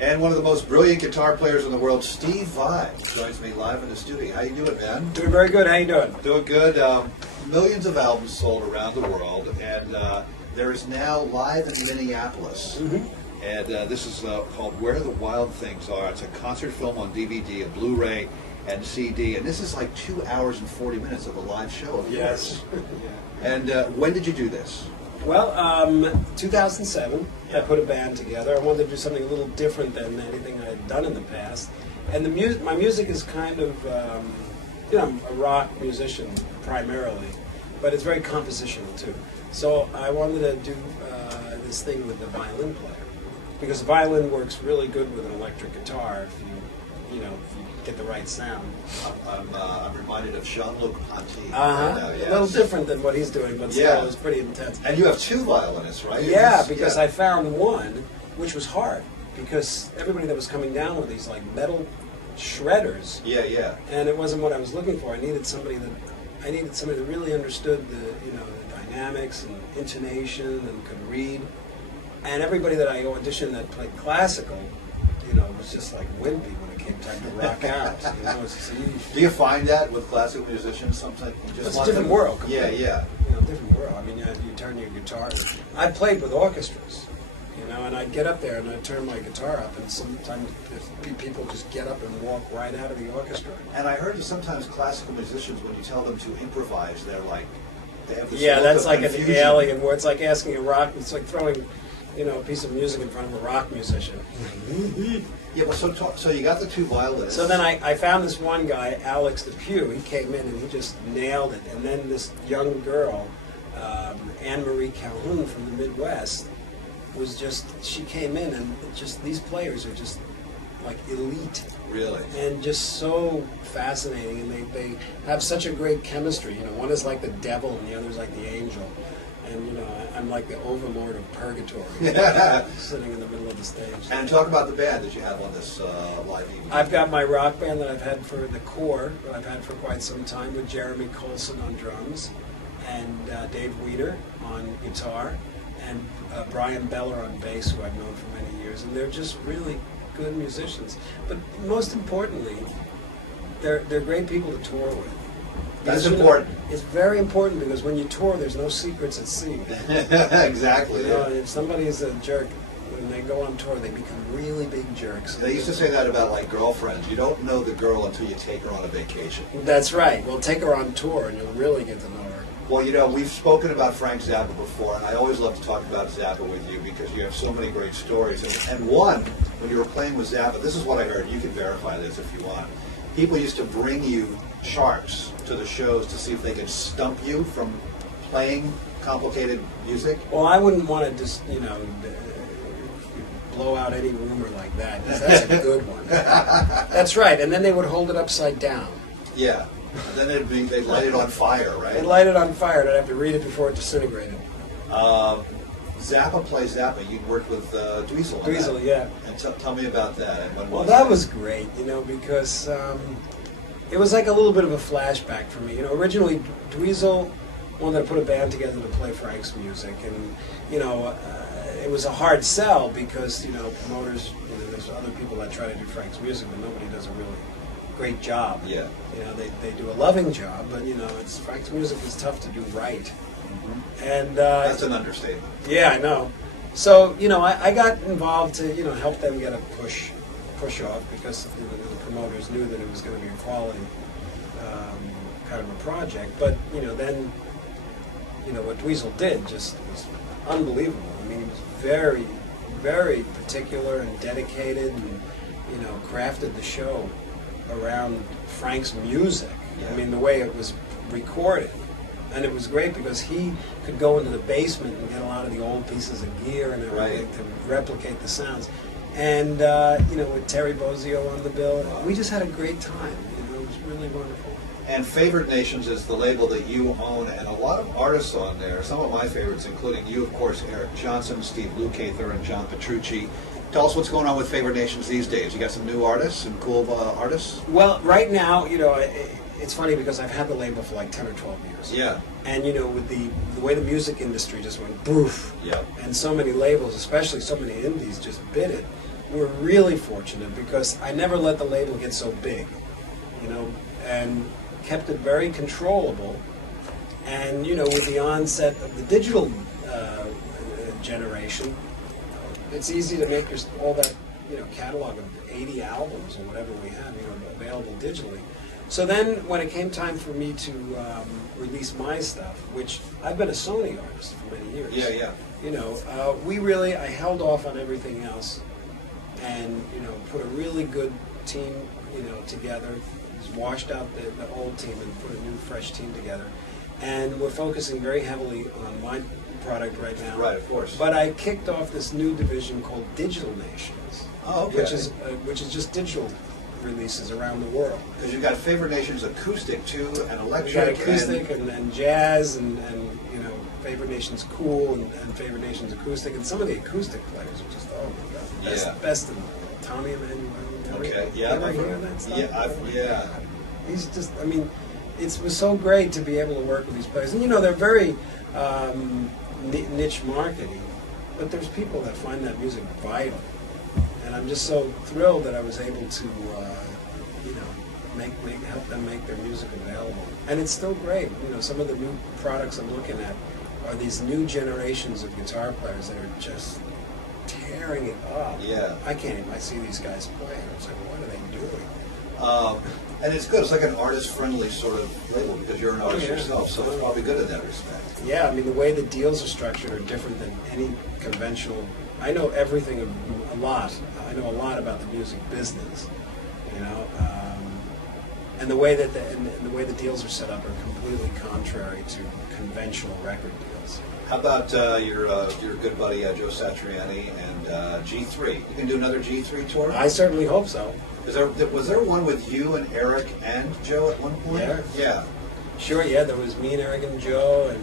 And one of the most brilliant guitar players in the world, Steve Vai, joins me live in the studio. How you doing, man? Doing very good. How you doing? Doing good. Millions of albums sold around the world, and there is now live in Minneapolis. And this is called Where the Wild Things Are. It's a concert film on DVD, a Blu-ray, and CD. And this is like 2 hours and 40 minutes of a live show of yours. And when did you do this? Well, 2007, I put a band together. I wanted to do something a little different than anything I had done in the past. And my music is kind of, I'm a rock musician primarily, but it's very compositional too. So I wanted to do this thing with the violin player, because the violin works really good with an electric guitar if you get the right sound. I'm reminded of Jean-Luc Ponty. Yes. A little different than what he's doing, but still it's pretty intense. And you have two violinists, right? Yeah, because I found one, which was hard, because everybody that was coming down with these like metal shredders. Yeah. And it wasn't what I was looking for. I needed somebody that really understood the dynamics and intonation and could read. And everybody that I auditioned that played classical, was just like wimpy when it came time to rock out. Do you find that with classical musicians sometimes? It's a different world. Completely. Yeah. Different world. I mean, you turn your guitar. I played with orchestras, and I'd get up there and I'd turn my guitar up, and sometimes people just get up and walk right out of the orchestra. And I heard that sometimes classical musicians, when you tell them to improvise, they're like, they have this that's like confusion. an alien where it's like asking a rock. It's like throwing, a piece of music in front of a rock musician. Yeah, well, so you got the two violinists. So then I found this one guy, Alex DePue. He came in and he just nailed it. And then this young girl, Anne-Marie Calhoun from the Midwest, she came in, and these players are just like elite. Really? And just so fascinating, and they have such a great chemistry. One is like the devil and the other is like the angel. And, I'm like the overlord of purgatory, sitting in the middle of the stage. And talk about the band that you have on this live evening. I've got my rock band that I've had for the core, that I've had for quite some time, with Jeremy Colson on drums, and Dave Weeder on guitar, and Brian Beller on bass, who I've known for many years. And they're just really good musicians. But most importantly, they're great people to tour with. That's important. It's very important, because when you tour, there's no secrets at sea. Exactly. If somebody is a jerk, when they go on tour, they become really big jerks. They used to say that about like girlfriends. You don't know the girl until you take her on a vacation. That's right. Well, take her on tour, and you'll really get to know her. Well, we've spoken about Frank Zappa before, and I always love to talk about Zappa with you because you have so many great stories. And one, when you were playing with Zappa, this is what I heard. You can verify this if you want. People used to bring you charts to the shows to see if they could stump you from playing complicated music. Well, I wouldn't want to just, blow out any rumor like that, because that's a good one. That's right, and then they would hold it upside down. Yeah, and then they'd light it on fire, right? They'd light it on fire, and I'd have to read it before it disintegrated. Zappa plays Zappa. You'd worked with Dweezil. Dweezil, yeah. And tell me about that. And well, that was great, because it was like a little bit of a flashback for me. Originally Dweezil wanted to put a band together to play Frank's music, and it was a hard sell because promoters, there's other people that try to do Frank's music, but nobody does a really great job. Yeah. They do a loving job, but Frank's music is tough to do right. And that's an understatement. Yeah, I know. So I got involved to help them get a push off, because the promoters knew that it was going to be a quality kind of a project. But then what Dweezil did just was unbelievable. I mean, he was very, very particular and dedicated, and crafted the show around Frank's music. Yeah. I mean, the way it was recorded. And it was great because he could go into the basement and get a lot of the old pieces of gear and everything to replicate the sounds. And, with Terry Bozzio on the bill, we just had a great time. It was really wonderful. And Favored Nations is the label that you own, and a lot of artists on there. Some of my favorites, including you, of course, Eric Johnson, Steve Lukather, and John Petrucci. Tell us what's going on with Favored Nations these days. You got some new artists, some cool artists? Well, right now, it's funny because I've had the label for like 10 or 12 years. Yeah. And, with the way the music industry just went poof. Yeah. And so many labels, especially so many indies, just bid it. we're really fortunate because I never let the label get so big, and kept it very controllable. And with the onset of the digital generation, it's easy to make all that catalog of 80 albums or whatever we have available digitally. So then when it came time for me to release my stuff, which I've been a Sony artist for many years. Yeah. I held off on everything else and put a really good team together. Just washed out the old team and put a new fresh team together. And we're focusing very heavily on my product right now. Right, of course. But I kicked off this new division called Digital Nations, which is just digital releases around the world. Because you've got Favorite Nations acoustic too, and electric. We got acoustic and jazz and Favorite Nations cool and Favorite Nations acoustic, and some of the acoustic players are just best in the world. Tommy Emmanuel. Okay, yeah. Ever hear that stuff? Yeah. He's just, it was so great to be able to work with these players. And they're very niche marketing, but there's people that find that music vital. And I'm just so thrilled that I was able to, help them make their music available. And it's still great. Some of the new products I'm looking at are these new generations of guitar players that are just tearing it up. Yeah. I see these guys play, and it's like, what are they doing? And it's good. It's like an artist-friendly sort of label because you're an artist yourself, so it's probably good in that respect. Yeah, the way the deals are structured are different than any conventional. I know everything a lot. I know a lot about the music business, and the way that the way the deals are set up are completely contrary to conventional record deals. How about your good buddy Joe Satriani and G3? You can do another G3 tour? I certainly hope so. Was there one with you and Eric and Joe at one point? Yeah. Sure, yeah. There was me and Eric and Joe,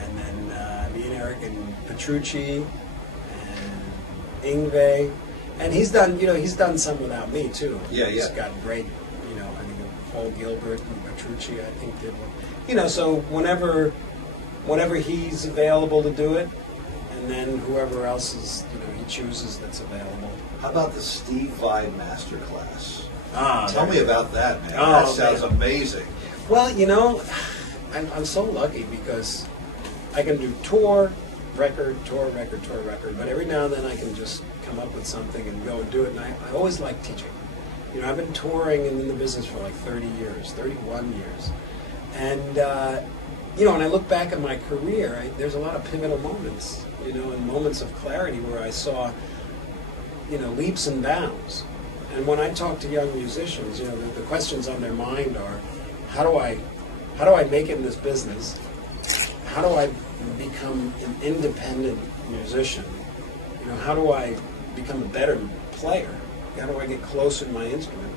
and then me and Eric and Petrucci and Yngwie, and he's done some without me too. Yeah. He's got great, I think Paul Gilbert and Petrucci, I think did one. So whenever he's available to do it, and then whoever else is, he chooses that's available. How about the Steve Vai Masterclass? Tell me about that, man. That sounds amazing. Well, I'm so lucky because I can do tour, record, but every now and then I can just come up with something and go and do it. And I always like teaching. I've been touring and in the business for like 31 years. And, when I look back at my career, there's a lot of pivotal moments, and moments of clarity where I saw, leaps and bounds. And when I talk to young musicians, the questions on their mind are, how do I make it in this business? How do I become an independent musician? How do I become a better player? How do I get closer to my instrument?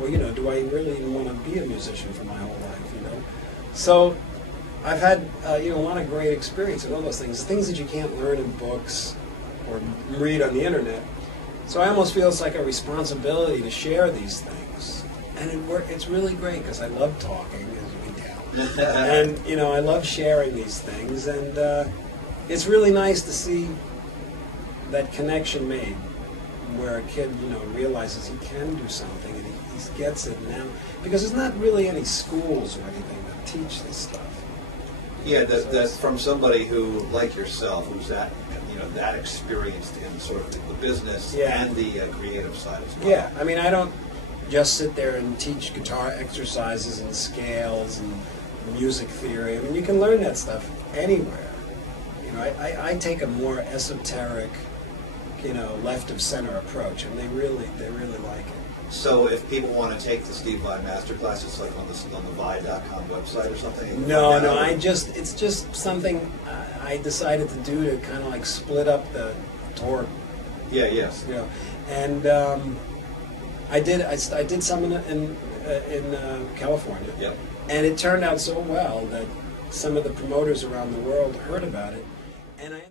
Or, do I really even want to be a musician for my whole life, So I've had, a lot of great experience in all those things that you can't learn in books or read on the internet. So I almost feel it's like a responsibility to share these things. And it's really great because I love talking, as you can tell. And, I love sharing these things. And it's really nice to see that connection made where a kid, realizes he can do something and he gets it now. Because there's not really any schools or anything that teach this stuff. Yeah, that's from somebody who, like yourself, who's that experienced in sort of the business and the creative side as well. Yeah, I don't just sit there and teach guitar exercises and scales and music theory. You can learn that stuff anywhere. I take a more esoteric, left of center approach, and they really like it. So if people want to take the Steve Vai Masterclass, it's like on the Vai.com website or something? No, it's just something I decided to do to kind of like split up the tour. Yeah, yes. And I did some in California. Yep. And it turned out so well that some of the promoters around the world heard about it, and I